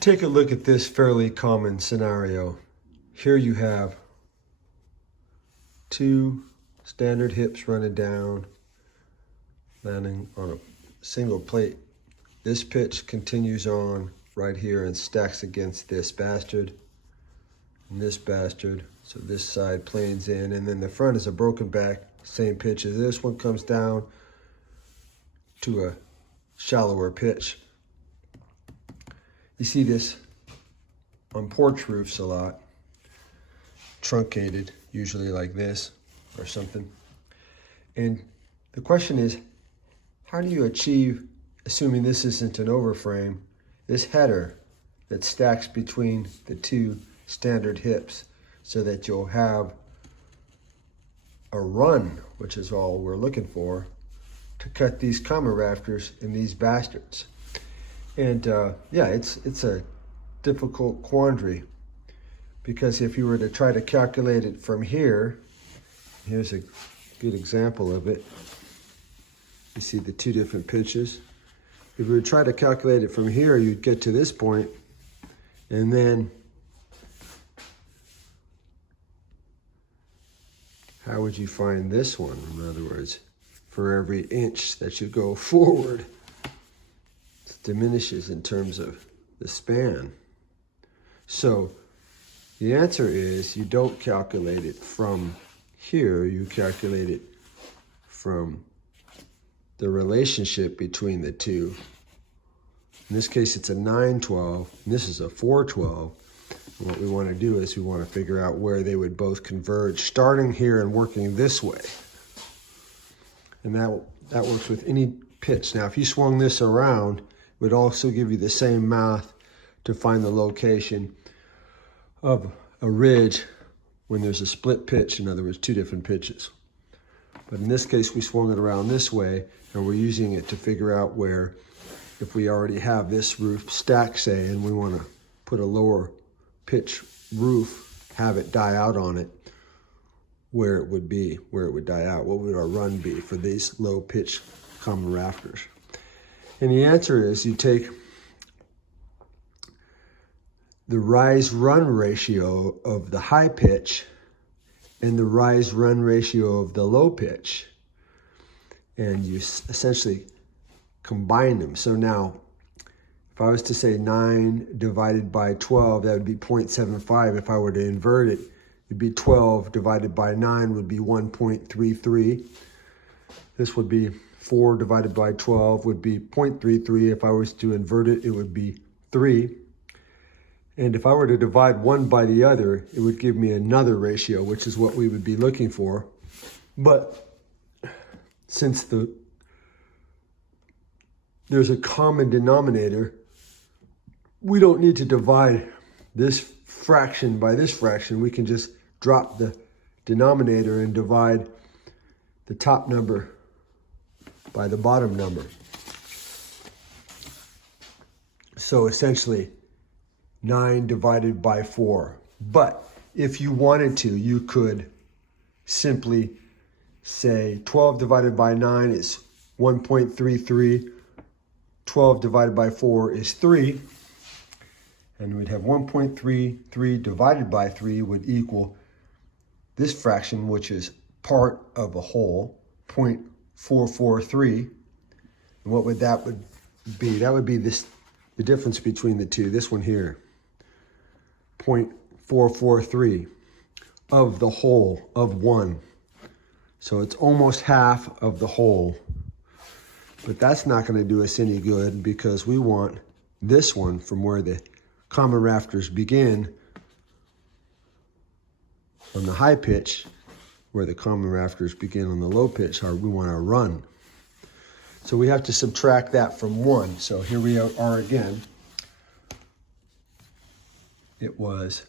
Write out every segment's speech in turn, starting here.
Take a look at this fairly common scenario. Here you have two standard hips running down, landing on a single plate. This pitch continues on right here and stacks against this bastard and this bastard. So this side planes in, and then the front is a broken back, same pitch as this one, comes down to a shallower pitch. You see this on porch roofs a lot, truncated, usually like this or something. And the question is, how do you achieve, assuming this isn't an overframe, this header that stacks between the two standard hips so that you'll have a run, which is all we're looking for, to cut these common rafters in these bastards. And yeah, it's a difficult quandary, because if you were to try to calculate it from here, here's a good example of it. You see the two different pitches. If we would try to calculate it from here, you'd get to this point, and then how would you find this one? In other words, for every inch that you go forward, it diminishes in terms of the span. So the answer is you don't calculate it from here, you calculate it from the relationship between the two. In this case, it's a 9/12, and this is a 4/12. And what we want to do is we want to figure out where they would both converge, starting here and working this way. And that works with any pitch. Now, if you swung this around, it would also give you the same math to find the location of a ridge when there's a split pitch, in other words, two different pitches. But in this case, we swung it around this way, and we're using it to figure out where, if we already have this roof stacked, say, and we want to put a lower pitch roof, have it die out on it, where it would be, where it would die out. What would our run be for these low pitch common rafters? And the answer is you take the rise-run ratio of the high pitch and the rise-run ratio of the low pitch, and you essentially combine them. So now, if I was to say 9 divided by 12, that would be 0.75. If I were to invert it, it'd be 12 divided by 9 would be 1.33. This would be 4 divided by 12 would be 0.33. If I was to invert it, it would be 3. And if I were to divide one by the other, it would give me another ratio, which is what we would be looking for. But since there's a common denominator, we don't need to divide this fraction by this fraction. We can just drop the denominator and divide the top number by the bottom number. So essentially, 9 divided by 4. But if you wanted to, you could simply say 12 divided by 9 is 1.33. 12 divided by 4 is 3. And we'd have 1.33 divided by 3 would equal this fraction, which is part of a whole, 0.443. And what would that be? That would be the difference between the two. This one here, 0.443 of the whole of 1. So it's almost half of the whole. But that's not going to do us any good, because we want this one from where the common rafters begin on the high pitch, where the common rafters begin on the low pitch. We want our run. So we have to subtract that from 1. So here we are again. It was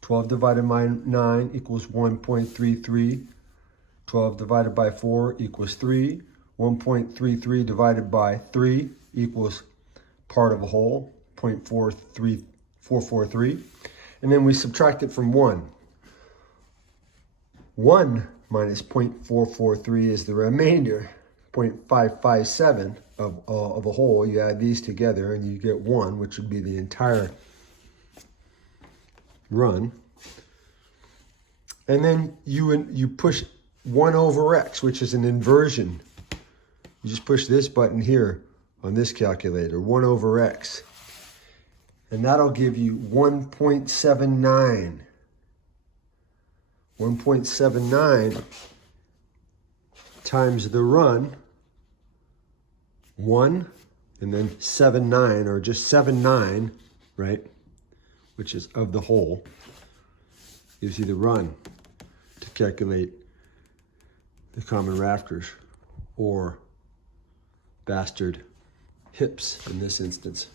12 divided by 9 equals 1.33. 12 divided by 4 equals 3. 1.33 divided by 3 equals part of a whole, 0.443. And then we subtract it from 1. 1 minus 0.443 is the remainder, 0.557 of a whole. You add these together and you get 1, which would be the entire run. And then you push 1 over x, which is an inversion. You just push this button here on this calculator, 1 over x. And that'll give you 1.79. 1.79 times the run, 1, and then 7/9, or just 7/9, right? Which is of the whole, gives you the run to calculate the common rafters, or bastard hips in this instance.